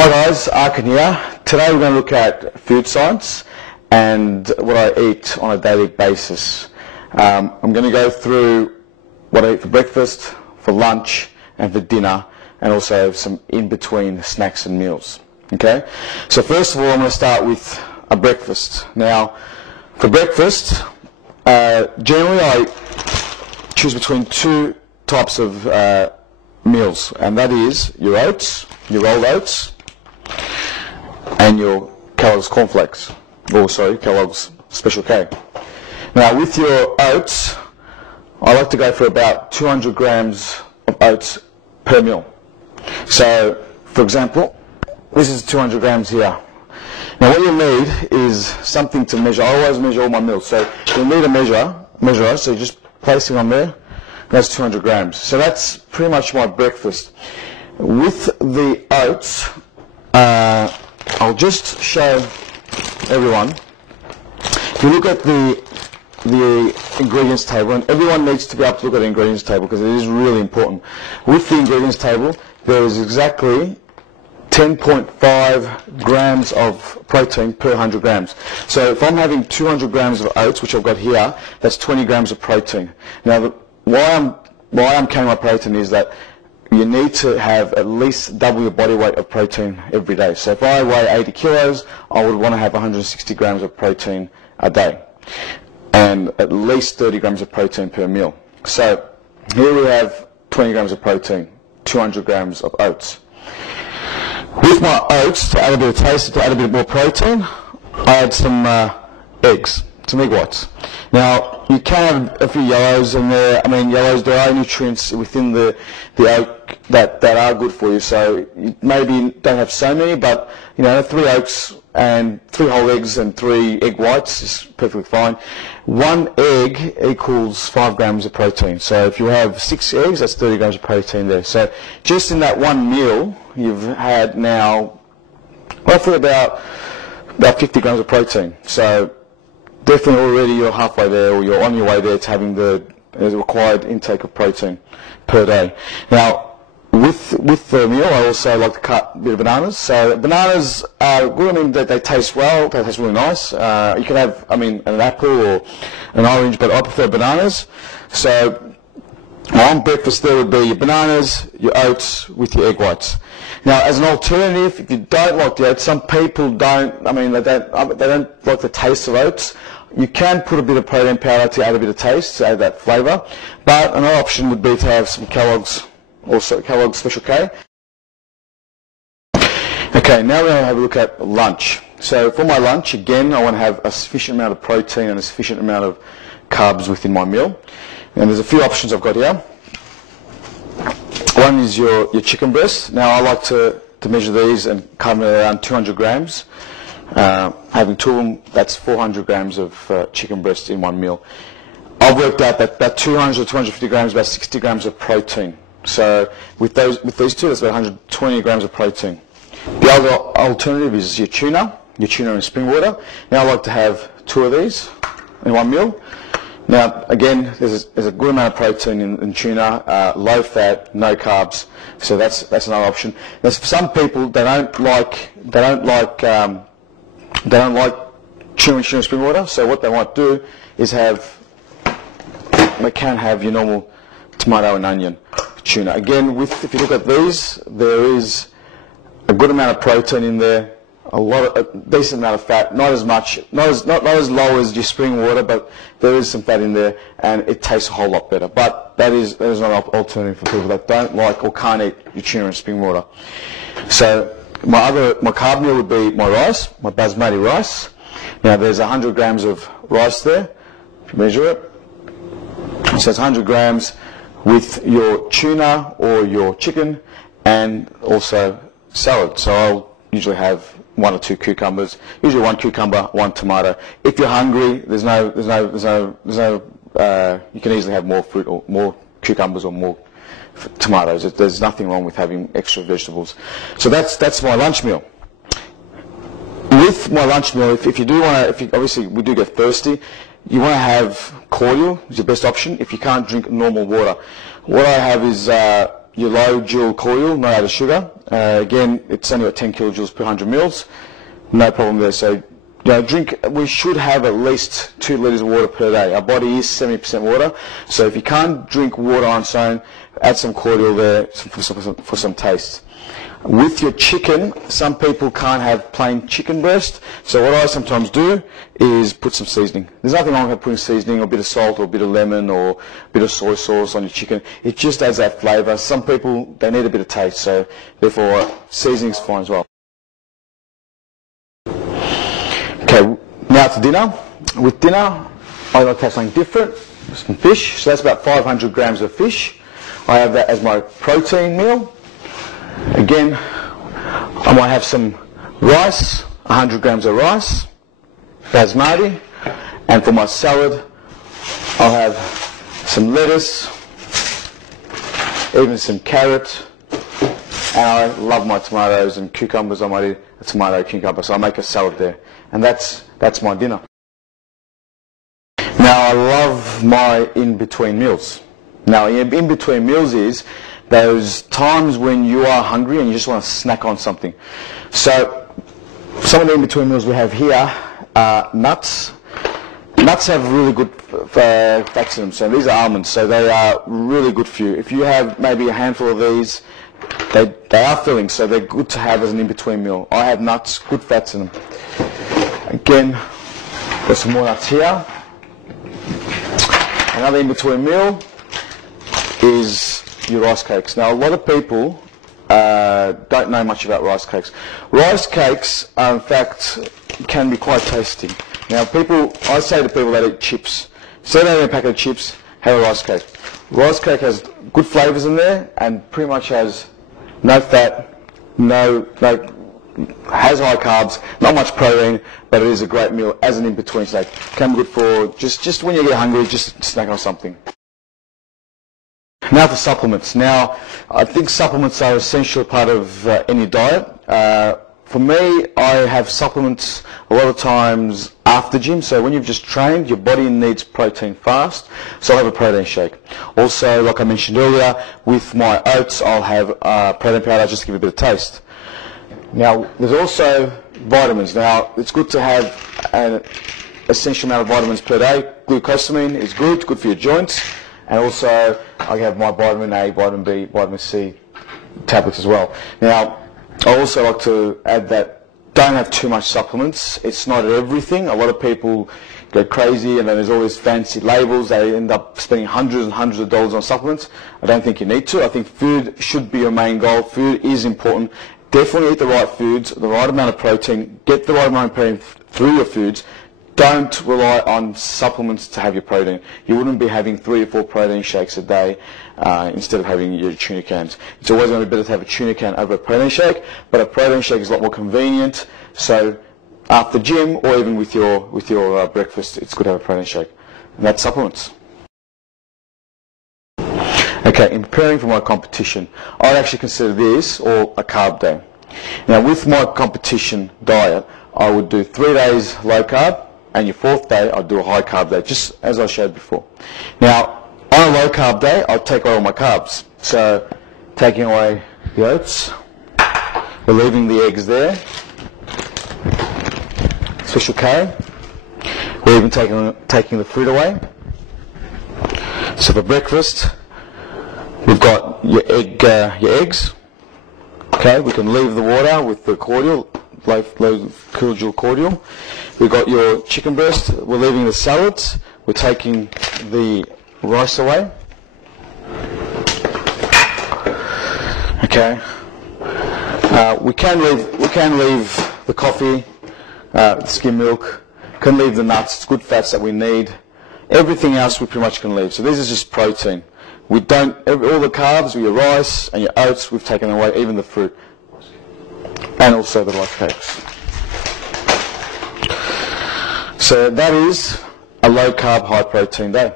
Hi guys, Arkin here. Today we're going to look at food science and what I eat on a daily basis. I'm going to go through what I eat for breakfast, for lunch and for dinner, and also some in-between snacks and meals. Okay, so first of all I'm going to start with a breakfast. Now for breakfast, generally I choose between two types of meals, and that is your oats, your rolled oats, and your Kellogg's cornflakes, or sorry, Kellogg's Special K. Now with your oats, I like to go for about 200 grams of oats per meal. So for example, this is 200 grams here. Now what you need is something to measure. I always measure all my meals, so you'll need a measure, so you're just placing on there. That's 200 grams. So that's pretty much my breakfast. With the oats, I'll just show everyone. If you look at the ingredients table, and everyone needs to be able to look at the ingredients table because it is really important. With the ingredients table, there is exactly 10.5 grams of protein per 100 grams. So if I'm having 200 grams of oats, which I've got here, that's 20 grams of protein. Now, why I'm counting my protein is that you need to have at least double your body weight of protein every day. So if I weigh 80 kilos, I would want to have 160 grams of protein a day, and at least 30 grams of protein per meal. So here we have 20 grams of protein, 200 grams of oats. With my oats, to add a bit of taste, to add a bit more protein, I add some eggs, some egg whites. Now, you can have a few yellows in there. I mean, yellows, there are nutrients within the oat that are good for you. So you maybe don't have so many, but, you know, 3 oats and 3 whole eggs and 3 egg whites is perfectly fine. 1 egg equals 5 grams of protein. So if you have 6 eggs, that's 30 grams of protein there. So just in that one meal, you've had now roughly about 50 grams of protein. So definitely already you're halfway there, or you're on your way there to having the required intake of protein per day. Now, with the meal, I also like to cut a bit of bananas. So bananas are good. I mean, they taste well. They taste really nice. You can have, I mean, an apple or an orange, but I prefer bananas. So on breakfast there would be your bananas, your oats with your egg whites. Now, as an alternative, if you don't like the oats, some people don't. I mean, they don't like the taste of oats. You can put a bit of protein powder to add a bit of taste, to add that flavour. But another option would be to have some Kellogg's, also Kellogg's Special K. Okay, now we're going to have a look at lunch. So for my lunch, again, I want to have a sufficient amount of protein and a sufficient amount of carbs within my meal. And there's a few options I've got here. One is your chicken breast. Now I like to measure these and cut them around 200 grams. Having 2 of them, that's 400 grams of chicken breast in one meal. I've worked out that about 200 to 250 grams, about 60 grams of protein. So with these two, that's about 120 grams of protein. The other alternative is your tuna in spring water. Now I like to have 2 of these in one meal. Now again, there's a good amount of protein in tuna, low fat, no carbs. So that's another option. Now for some people, they don't like tuna in spring water. So what they might do is they can have your normal tomato and onion tuna. Again, if you look at these, there is a good amount of protein in there, a decent amount of fat, not as low as your spring water, but there is some fat in there, and it tastes a whole lot better. But that is not an alternative for people that don't like or can't eat your tuna and spring water. So my carb meal would be my rice, my basmati rice. Now there's 100 grams of rice there, if you measure it. So it's 100 grams with your tuna or your chicken, and also salad. So I'll usually have 1 or 2 cucumbers, usually 1 cucumber, 1 tomato. If you're hungry, you can easily have more fruit or more cucumbers or more tomatoes. There's nothing wrong with having extra vegetables. So that's my lunch meal. With my lunch meal, if you do want to, obviously we do get thirsty, you want to have cordial is your best option if you can't drink normal water. What I have is your low joule cordial, no added sugar, Again, it's only at 10 kilojoules per 100 mils. No problem there. So, we should have at least 2 litres of water per day. Our body is 70% water. So if you can't drink water on its own, add some cordial there for some taste. With your chicken, some people can't have plain chicken breast, so what I sometimes do is put some seasoning. There's nothing wrong with putting seasoning or a bit of salt or a bit of lemon or a bit of soy sauce on your chicken. It just adds that flavour. Some people, they need a bit of taste, so therefore seasoning's fine as well. Okay, now to dinner. With dinner, I like to have something different, some fish. So that's about 500 grams of fish. I have that as my protein meal. Again, I might have some rice, 100 grams of rice, basmati, and for my salad, I'll have some lettuce, even some carrot, and I love my tomatoes and cucumbers. I might eat a tomato cucumber, so I make a salad there, and that's my dinner. Now I love my in-between meals. Now in-between meals is those times when you are hungry and you just want to snack on something. So some of the in-between meals we have here are nuts. Nuts have really good fats in them, so these are almonds, so they are really good for you. If you have maybe a handful of these, they are filling, so they're good to have as an in-between meal. I have nuts, good fats in them. Again, got some more nuts here. Another in-between meal is your rice cakes. Now a lot of people don't know much about rice cakes. Rice cakes are in fact can be quite tasty. Now I say to people that eat chips, instead of having a packet of chips, have a rice cake. Rice cake has good flavours in there and pretty much has no fat, has high carbs, not much protein, but it is a great meal as an in-between snack. Can be good for just when you get hungry, just snack on something. Now for supplements. Now, I think supplements are an essential part of any diet. For me, I have supplements a lot of times after gym. So when you've just trained, your body needs protein fast. So I'll have a protein shake. Also, like I mentioned earlier, with my oats, I'll have protein powder just to give it a bit of taste. Now, there's also vitamins. Now, it's good to have an essential amount of vitamins per day. Glucosamine is good for your joints. And also, I have my vitamin A, vitamin B, vitamin C tablets as well. Now, I also like to add that don't have too much supplements. It's not everything. A lot of people go crazy and then there's all these fancy labels. They end up spending hundreds and hundreds of dollars on supplements. I don't think you need to. I think food should be your main goal. Food is important. Definitely eat the right foods, the right amount of protein. Get the right amount of protein through your foods. Don't rely on supplements to have your protein. You wouldn't be having 3 or 4 protein shakes a day instead of having your tuna cans. It's always going to be better to have a tuna can over a protein shake, but a protein shake is a lot more convenient. So after gym or even with your breakfast, it's good to have a protein shake. And that's supplements. Okay, in preparing for my competition, I'd actually consider this all a carb day. Now with my competition diet, I would do 3 days low carb, and your 4th day I'll do a high carb day, just as I showed before. Now, on a low carb day, I'll take away all my carbs. So, taking away the oats, we're leaving the eggs there, Special K, we're even taking the fruit away. So for breakfast, we've got your eggs. Okay, we can leave the water with the cordial, low kilojoule cordial. We've got your chicken breast. We're leaving the salads. We're taking the rice away. Okay. We can leave the coffee, the skim milk. Can leave the nuts. It's good fats that we need. Everything else we pretty much can leave. So this is just protein. We don't all the carbs, your rice and your oats. We've taken away, even the fruit, and also the rice cakes. So that is a low carb, high protein day.